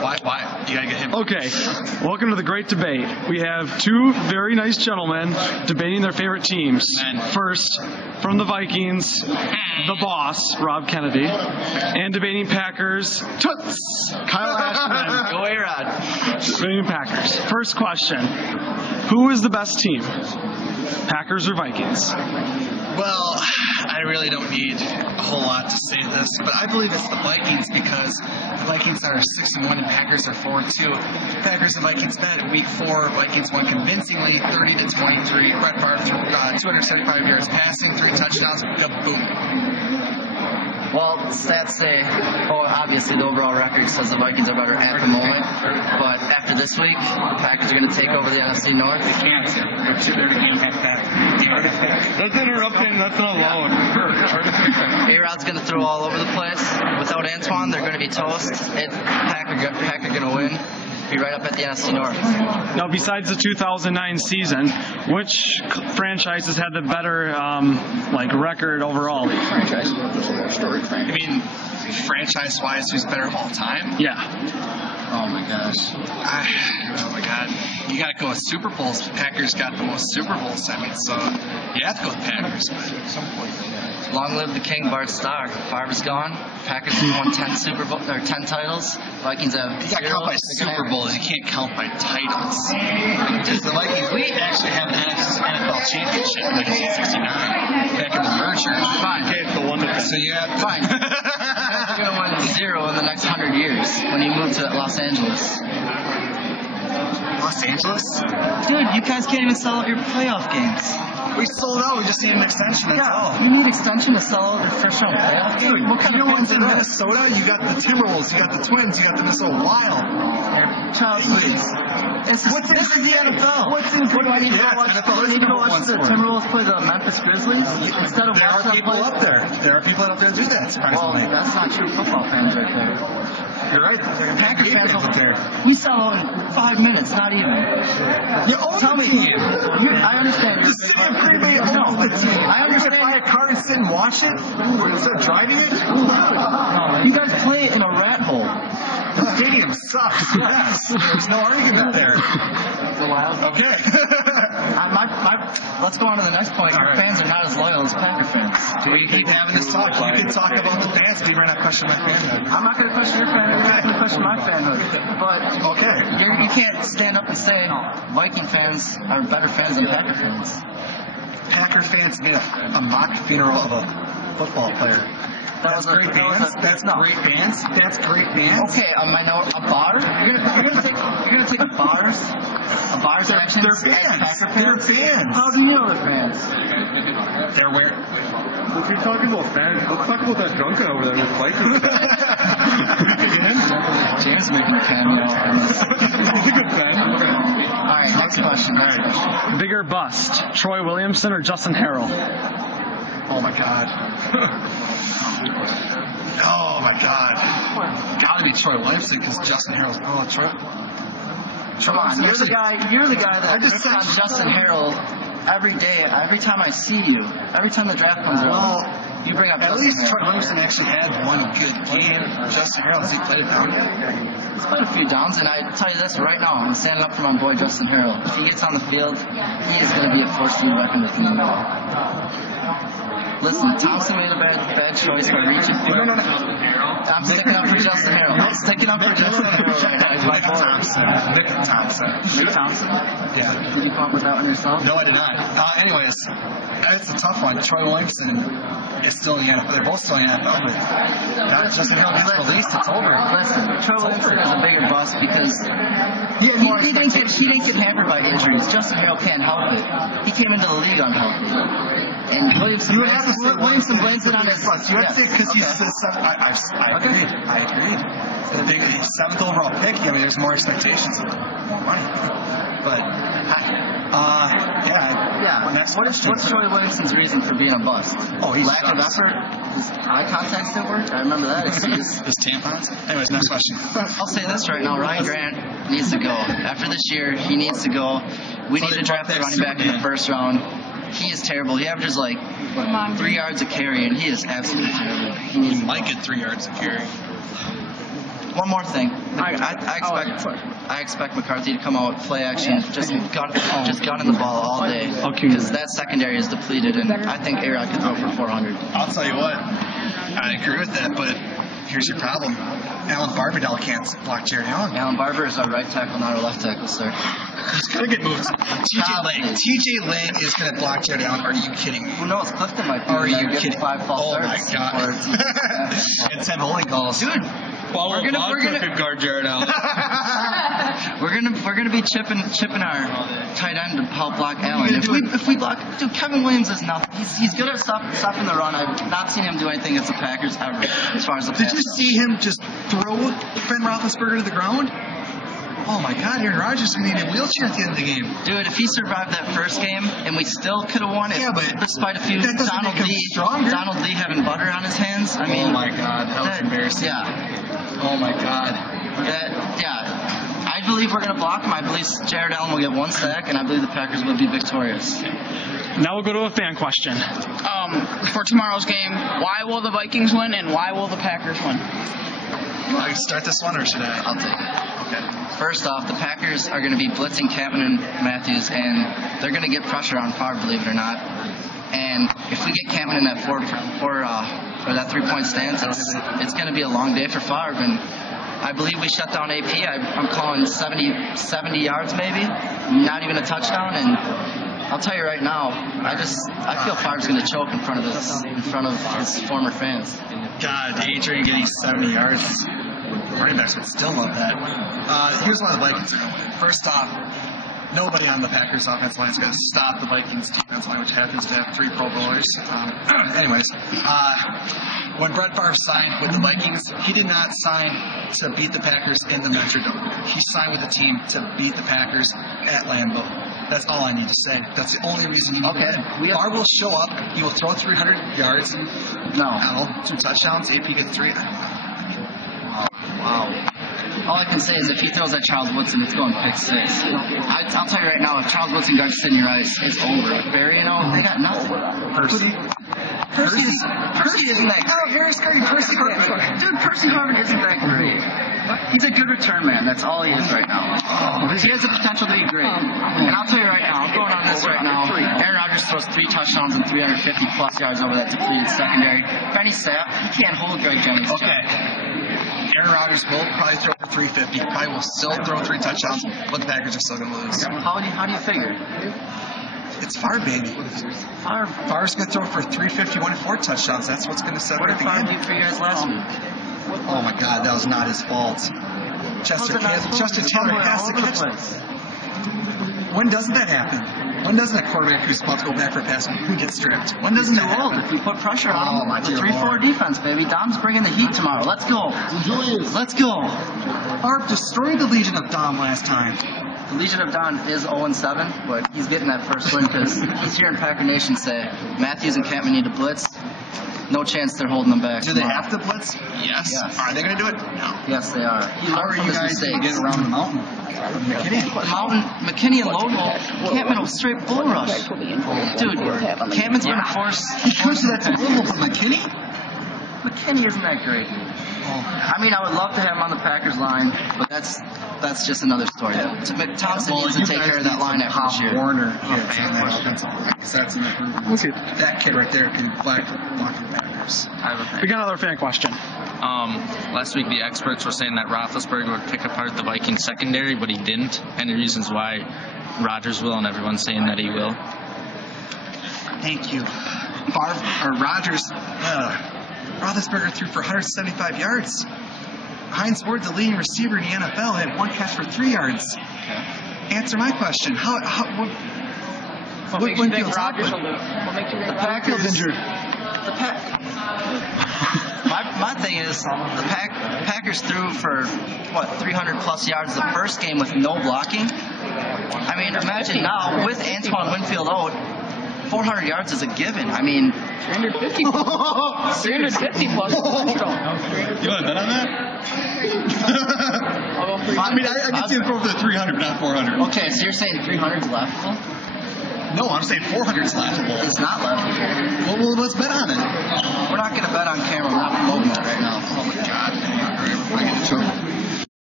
Why? You gotta get him. Okay, welcome to the great debate. We have two very nice gentlemen debating their favorite teams. First, from the Vikings, the boss, Rob Kennedy, and debating Packers, Toots, Kyle Ashman. Go A-Rod. Debating Packers. First question, who is the best team? Packers or Vikings? Well, I really don't need a whole lot to say this, but I believe it's the Vikings because the Vikings are 6-1 and Packers are 4-2. Packers and Vikings met in Week 4. Vikings won convincingly, 30-23. Brett Favre threw 275 yards passing, 3 touchdowns. Boom. Well, stats say, obviously the overall record says the Vikings are better at the moment, but after this week, the Packers are going to take over the NFC North. They can't. That's interrupting. That's not allowed. A-Rod's going to throw all over the place. Without Antoine, they're going to be toast. Packer going to win. Be right up at the NFC North. Now, besides the 2009 season, which franchises had the better record overall? I mean, franchise-wise, who's better of all time? Yeah. Oh my gosh. Oh my God. You got to go with Super Bowls. The Packers got the most Super Bowls. I mean, so you have to go with Packers. But long live the king, Bart Starr. Favre's gone. Packers have won 10 titles. Vikings have. You got to count by Super Bowls. You can't count by titles. Because the Vikings, we actually have an NFL championship in 1969 back in the merger. Fine. Okay, it's the one. So you have to. Fine. You're going to win 0 in the next 100 years when you move to Los Angeles. Los Angeles? Dude, you guys can't even sell out your playoff games. We sold out. We just need an extension. That's all. You need extension to sell out your first round playoff game? Dude, what kind of ones in Minnesota? You got the Timberwolves. You got the Twins. You got the Minnesota Wild. Child, please. This is the NFL. What do I need to watch? I need to watch the Timberwolves play the Memphis Grizzlies instead of there are people up there. There are people up there that do that. Well, that's not true football fans right there. You're right. Packer fans up there. We sell out in 5 minutes, not even. Tell me. I understand. The city of Green Bay owns the team. I understand. Buy a car and sit and watch it instead of driving it. You guys play in a rat hole. The stadium sucks. Yes. There's no argument there. Okay. Let's go on to the next point. Your fans are not as loyal as Packer fans. Do we keep having this talk? You can talk about the fans, but you're not questioning my fanhood. I'm not going to question your fanhood. You're not going to question my fanhood. But okay. You can't stand up and say Viking fans are better fans than Packer fans. Packer fans made a mock funeral of a football player. That's great bands. That's great bands. That's great bands. Okay, a bar. You're gonna take a bar's actions as Packer fans. They're fans. How do you know they're fans? They're where? If you're talking about fans, let's talk about that drunken over there with Vikings. James making a cameo on this. He's a good fan. All right, next question. Bigger bust, Troy Williamson or Justin Harrell? Oh my God. Oh my God. Gotta be Troy Williamson because Justin Harrell's Troy. Come on, you're the guy that picks on Justin Harrell every day, every time I see you, every time the draft comes around. You bring up at least Troy Williamson actually had one good game. Justin Harrell, has he played it down? He's played a few downs, and I tell you this right now, I'm standing up for my boy Justin Harrell. If he gets on the field, he is going to be a force to be reckoned with. Listen, Thompson made a bad choice by reaching for it. I'm sticking up for Justin Harrell. I'm sticking up for Justin Harrell. Nick Thompson. Nick Thompson? Yeah. Did you come up with that one yourself? No, I did not. Anyways, it's a tough one. Troy Williamson is still in the NFL. They're both still in the NFL. But Justin Harrell gets released. It's over. Listen, Troy Williamson is a bigger bust because he didn't get hampered by injuries. Justin Harrell can't help it. He came into the league unhealthy. And Williamson blames it on his. You have to say because he's the seventh. I agreed. The big 7th overall pick. I mean, there's more expectations, more money. But What's Troy Williamson's reason for being a bust? Oh, he's lack of effort. His eye contact didn't work. I remember that excuse. His tampons. Anyways, next question. I'll say this right now: Ryan Grant needs to go. After this year, he needs to go. We need to draft a running back in the first round. He is terrible. He averages like 3 yards a carry, and he is absolutely terrible. He might get 3 yards a carry. one more thing. I expect McCarthy to come out, play action, just gunning the ball all day. Because that secondary is depleted, and I think A-Rod could throw for 400. I'll tell you what, I agree with that, but here's your problem. Alan Barbadell can't block Jared Allen. Alan Barber is our right tackle, not our left tackle, sir. He's going to get moved. TJ Lang is going to block Jared Allen. Are you kidding me? Who knows? Clifton might be. Are you kidding? 5 false Oh, starts. my God. And 10 holding calls. Dude. We're gonna guard Jared Allen. we're gonna be chipping our tight end to help block Allen. If we block, dude, Kevin Williams is nothing. He's good at stopping the run. I've not seen him do anything against the Packers ever, as far as the. Did you see him just throw Ben Roethlisberger to the ground? Oh my God, Aaron Rodgers would need a wheelchair at the end of the game. Dude, if he survived that first game and we still could have won it, despite a few Donald Lee having butter on his hands. I mean, oh my God, that was embarrassing. Yeah. Oh my God. I believe we're going to block him. I believe Jared Allen will get 1 sack, and I believe the Packers will be victorious. Now we'll go to a fan question. For tomorrow's game, why will the Vikings win and why will the Packers win? I start this one, or should I? I'll take it. Okay. First off, the Packers are going to be blitzing Captain and Matthews, and they're going to get pressure on Favre, believe it or not. And if we get Campbell in that for that 3-point stance, it's going to be a long day for Favre. And I believe we shut down AP. I'm calling 70 yards maybe, not even a touchdown. And I'll tell you right now, I feel Favre's going to choke in front of his former fans. God, Adrian getting 70 yards. Running backs would still love that. Here's why the Vikings are going to win. First off, nobody on the Packers offensive line is going to stop the Vikings defensive line, which happens to have 3 Pro Bowlers. Anyways, when Brett Favre signed with the Vikings, he did not sign to beat the Packers in the Metrodome. He signed with the team to beat the Packers at Lambeau. That's all I need to say. That's the only reason you need to win. Favre will show up. He will throw 300 yards. No. 2 touchdowns. AP gets 3. Wow. All I can say is if he throws at Charles Woodson, it's going pick 6. I'll tell you right now, if Charles Woodson guards Sidney Rice, it's over. Barry, they got nothing. Percy isn't that great. Dude, Percy Harvard isn't that great. He's a good return man. That's all he is right now. He has the potential to be great. And I'll tell you right now, I'm going on this right now. Aaron Rodgers throws 3 touchdowns and 350 plus yards over that depleted secondary. Benny Sapp, he can't hold Greg Jennings. Okay. Aaron Rodgers will probably throw for 350. Probably will still throw 3 touchdowns, but the Packers are still going to lose. How do you figure? It's Favre, baby. Favre's going to throw for 350, 1 and 4 touchdowns. That's what's going to separate the game. What did Favre do for you guys last week? Oh my God, that was not his fault. Justin Taylor has to catch it. When doesn't that happen? When doesn't a quarterback who's about to go back for a pass get stripped? When doesn't that happen? If you put pressure on him, it's a 3-4 defense, baby. Dom's bringing the heat tomorrow. Let's go. Let's go. Favre destroyed the Legion of Dom last time. The Legion of Don is 0-7, but he's getting that first win because he's hearing Packer Nation say Matthews and Campbell need to blitz. No chance they're holding them back. Do they have to blitz? Yes. Are they going to do it? No. Yes, they are. How are you guys going to get around the mountain? McKinney and Lobo, Campbell straight bull rush. Dude, Campbell's going to force. He comes to that level from McKinney? McKinney isn't that great. I mean, I would love to have him on the Packers line, but that's just another story. Thompson needs to take care of that line after this year. Warner, that's an improvement. Look at that kid right there can block the Packers. We got another fan question. Last week the experts were saying that Roethlisberger would pick apart the Vikings secondary, but he didn't. Any reasons why Rodgers will, and everyone's saying that he will? Thank you. Rodgers. Roethlisberger threw for 175 yards. Heinz Ward, the leading receiver in the NFL, had 1 catch for 3 yards. Answer my question. What makes you think Rodgers will do? What makes you think the Packers injured? My thing is, the Packers threw for 300 plus yards the first game with no blocking. I mean, imagine now with Antoine Winfield out. 400 yards is a given. I mean, 350 plus. 350 plus. You want to bet on that? I mean, I can see him throw for the 300, but not 400. Okay, so you're saying 300 is laughable? No, I'm saying 400 is laughable. It's not laughable. Well, let's bet on it. We're not going to bet on camera. We're not promoting that right now. Oh my God. I get to choke.